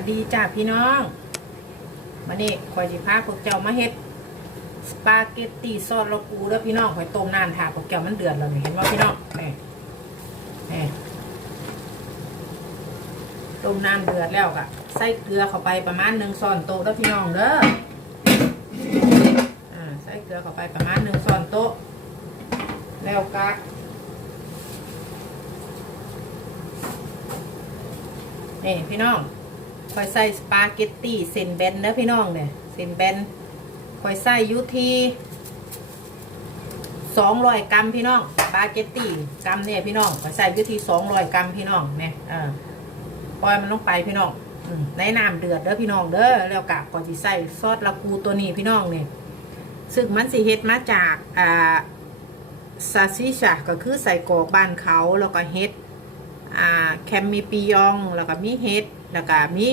วัสดีจ้าพี่น้องมาเนี่คอยสิพาพวกเจ้ามาเฮ็ดสปาเกตตีซอสละกูแล้วพี่น้องคอยต้มนานถ่าพวกเจ้ามันเดือดแล้วนี่เห็นว่าพี่น้องนี่นี่ต้มนานเดือดแล้วก็ใส่เกลือเข้าไปประมาณหนึ่งช้อนโต๊ะแล้วพี่น้องเด้ออ่าใส่เกลือเข้าไปประมาณหนึ่งช้อนโต๊ะแล้วก็นี่พี่น้อง คอยใส่สปาเกตตี้เส้นแบนเด้อพี่น้องเนี่ยเส้นแบนคอยใส่ยูทีสองร้อยกรัมพี่น้องสปาเกตตี้กรัมเนี่ยพี่น้องคอยใส่ยูทีสองร้อยกรัมพี่น้องเนี่ยอ่าปล่อยมันลงไปพี่น้องในน้ำเดือดเด้อพี่น้องเด้อแล้วกะก่อนที่ใส่ซอสละกูตัวนี้พี่น้องเนี่ยซึ่งมันสิเฮ็ดมาจากอ่าซาซิชะก็คือใส่กอกบ้านเขาแล้วก็เฮ็ด อ่าแคมมีปียอง แล้วก็มีเห็ดแล้วก็มี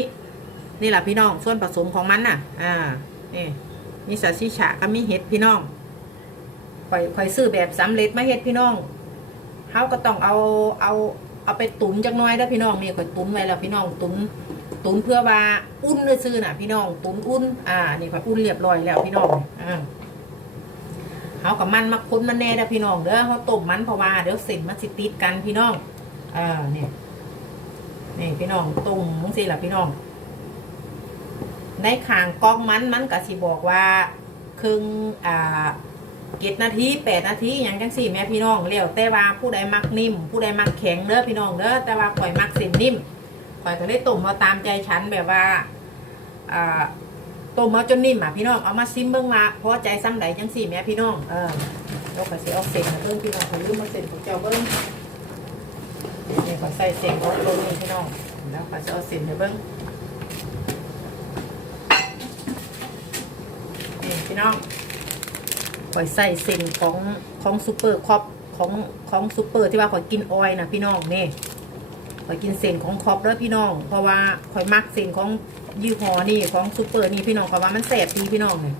นี่แหละพี่น้อง ส่วนผสมของมันน่ะ อ่า นี่มีสาชิฉะก็มีเห็ดพี่น้องข่อยข่อยซื้อแบบสำเร็จมาเห็ดพี่น้องเขาก็ต้องเอาเอาเอาไปตุ๋นจักน้อยแล้วพี่น้องนี่ข่อยตุ๋นไว้แล้วพี่น้องตุ๋นตุ๋นเพื่อว่าอุ่นเลยซื้อน่ะ พี่น้องตุ๋นอุ่น อ่า นี่ข่อยอุ่นเรียบร้อยแล้วพี่น้อง อ่าเขากับมันมาค้นมันแน่เด้อพี่น้องเด้อเขาต้มมันเพราะว่าเดี๋ยวเส้นมันสิติดกันพี่น้อง อ่าเนี่ยนี่พี่น้องตรงมึงสิล่ะพี่น้อง ในขางก้องมันมันก็สิบอกว่าครึ่งอ่าเจ็ดนาทีแปดนาทีอย่างจังสี่แม่พี่น้องเลี้ยวแต่ว่าผู้ใดมักนิ่ม ผู้ใดมักแข็งเด้อพี่น้องเด้อแต่ว่าข่อยมักเส้นนิ่มข่อยก็ได้ต้มมาตามใจฉันแบบว่าอ่าต้มมาจนนิ่มอะพี่น้องเอามาซิมเบิ่งว่าพอใจซ้ำใดจังสี่แม่พี่น้องเออเราก็สิเอาเส้นมาเพิ่มพี่น้องขอลืมมาเส้นของเจ้าเบิ่ง นี่ขอใส่เสียงรถลงนี่พี่น้อง แล้วขอจะเอาเสียงให้เบิ้งนี่พี่น้องขอยใส่เส้นของของซูเปอร์คอปของของซูเปอร์ที่ว่าขอยกินออยนะพี่น้องนี่ขอยกินเส้นของคอปแล้วพี่น้อง เพราะว่าขอยมักเส้นของยี่ห้อนี่ของซูเปอร์นี่พี่น้องเพราะว่ามันแสบดีพี่น้องเนี่ย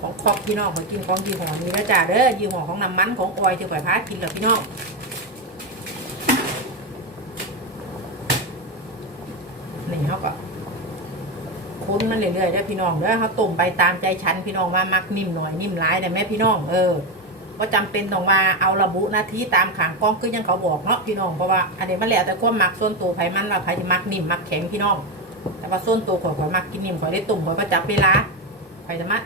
ของคอปพี่น้องขอยกินของยี่ห้อนี้แล้วจ้าเด้อยี่ห้อของน้ำมันของออยที่ข่อยพากินแล้วพี่น้อง นี่เขาก็คุ้นมันเรื่อยๆได้พี่น้องเด้อเขาต้มไปตามใจฉันพี่น้องว่ามักนิ่มหน่อยนิ่มร้ายแต่แม่พี่น้องเออก็จำเป็นต้องมาเอาระบุหนาทีตามขางกล้องคือยังเขาบอกเนาะพี่น้องเพราะว่าอันนี้มันแล้วแต่ความมักส่วนตัวไผมันว่าไผจะมักนิ่มมักแข็งพี่น้อง แต่ว่าส่วนตัวข่อยข่อยมักกินนิ่มข่อยได้ตุ่มข่อยก็จับเวลาไผจะมา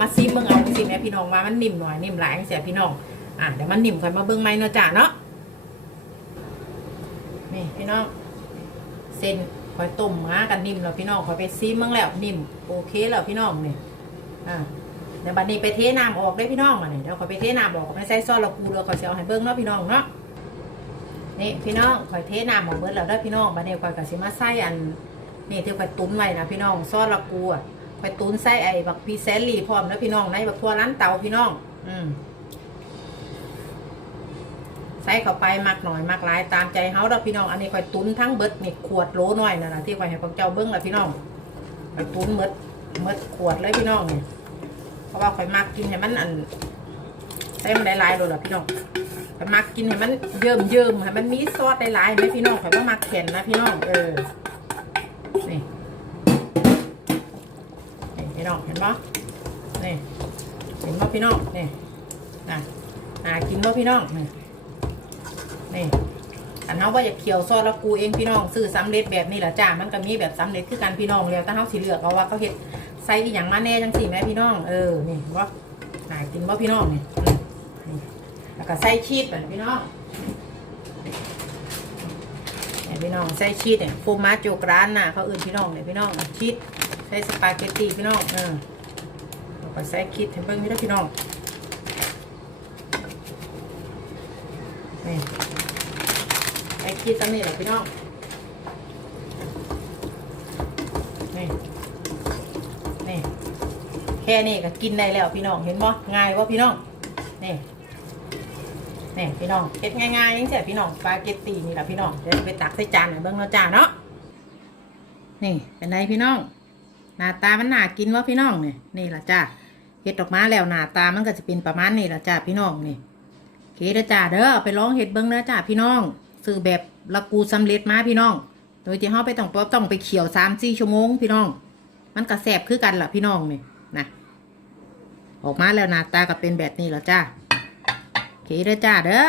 มาซิมเบิ่งเอาสิแม่พี่น้องว่ามันนิ่มหน่อยนิ่มหลายจังเสียพี่น้องอะเดี๋ยวมันนิ่มข่อยมาเบิ่งไหมเนาะจ้าเนาะนี่พี่น้องเส้น คอยต้มมากันนิ่มแล้วพี่น้องคอยไปซีมั่งแล้วนิ่มโอเคแล้วพี่น้องเนี่ยอ่าเดี๋ยวบัดนี้ไปเทน้ำออกได้พี่น้องมาเนี่ยเดี๋ยวคอยไปเทน้ำออกไม่ใส่ซอสละกูเดี๋ยวคอยจะเอาให้เบิ้งเนาะพี่น้องเนาะนี่พี่น้องคอยเทน้ำออกเบิ้งแล้วได้อพี่น้องบัดนี้คอยกับซิมาใส่อันนี่ที่คอยตุ้นไว้นะพี่น้องซอสละกูอะคอยตุ้นใส่ไอ้บักพีเซลลี่พร้อมแล้วพี่น้องในบักทัวร้านเตาพี่น้อง อืม ใส่เข้าไปมักหน่อยมักหลายตามใจเฮาเด้อพี่น้องอันนี้ค่อยตุ้นทั้งเบิดนี่ขวดโหลหน่อยนั่นะที่ค่อยให้พวกเจ้าเบิ่งละพี่น้องค่อยตุ้นเบิดเบิดขวดเลยพี่น้องเนี่ยเพราะว่าค่อยมักกินให้มันอันใส่มันหลายๆโดดล่ะพี่น้องค่อยมักกินให้มันเยิ้มเยิ้มให้มันมีซอสหลายๆไหมพี่น้องค่อยบ่มักแข็งนะพี่น้องเออนี่นี่พี่น้องเห็นปะนี่เห็นปะพี่น้องนี่น่ะอ่ากินปะพี่น้องนี่ นี่อันเฮาว่าอยากเคี่ยวซอสแล้วกูเองพี่น้องซื้อสำเร็จแบบนี้แหละจ้ามันก็มีแบบสำเร็จคือกันพี่น้องแล้วแต่เฮาสิเลือกเอาว่าเขาเฮ็ดใส่อีหยังมาแน่จังสี่แม่พี่น้องเออนี่ว่าหากินบ่พี่น้องนี่แล้วก็ใส่ชีสแบบพี่น้องเนี่ยพี่น้องใส่ชีสเนี่ยโฟมาโจกร้านน่ะเขาอื่นพี่น้องเนี่ยพี่น้องชีสใส่สปาเกตตีพี่น้องเออแล้วก็ใส่ชีสให้เบิ่งพี่น้องพี่ องนี่ไอ้ขี้ตั้งนี่แหละพี่น้องนี่นี่แค่นี้ก็กินได้แล้วพี่น้องเห็นบ่ง่ายว่าพี่น้องนี่นี่พี่น้องเฮ็ดง่ายๆยังเสียพี่น้องสปาเกตตีนี่แหละพี่น้องเดี๋ยวไปตักใส่จานหน่อยเบิ่งเนาะจ้าเนาะนี่เป็นไงพี่น้องหน้าตามันน่ากินว่าพี่น้องเนี่ยนี่ละจ้าเฮ็ดออกมาแล้วหน้าตามันก็จะเป็นประมาณนี้ละจ้าพี่น้องนี่เคเด้อจ้าเด้อไปลองเห็ดเบิ้งเด้อจ้าพี่น้องซื้อแบบ ละกูสำเร็จมาพี่น้อง โดยที่เราไปต้องต้องไปเคี่ยวสามสี่ชั่วโมงพี่น้อง มันกระแสบคือกันล่ะพี่น้องนี่นะออกมาแล้วนาตาก็เป็นแบบนี้แล้วจ้าโอเคเด้อจ้าเด้อ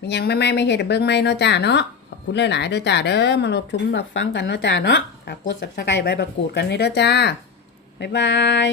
มันยังไม่ไม่ไม่เห็ดเบิ้องไม่เนาะจ้าเนาะขอบคุณหลายๆเด้อจ้าเด้อมารบชุมรับฟังกันเนาะจ้าเนาะฝากกด subscribe ใบประกูดกันเลยเด้อจ้าบ๊ายบาย